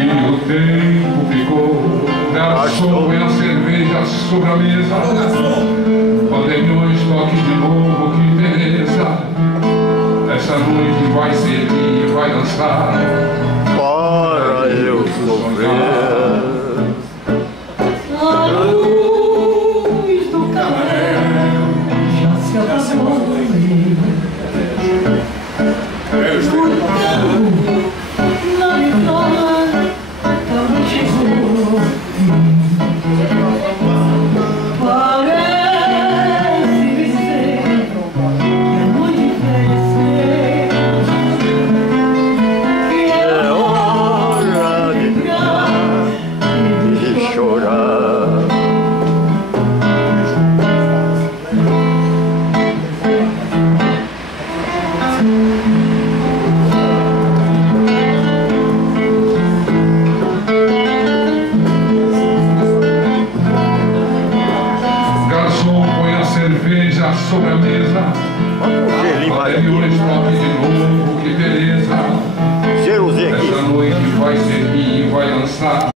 que o tempo ficou. Garçom, põe a cerveja sobre a mesa. Bandeirões, toque de novo, que beleza. Essa noite vai ser minha e vai dançar para eu sofrer. A luz do cabaré já se apagou. Na vitrola também chegou. Parece dizer que a noite envelheceu, que é hora de brincar E chorar. Garçom, põe a cerveja sobre a mesa. Gelinho Bandeirões, toque de novo, que beleza.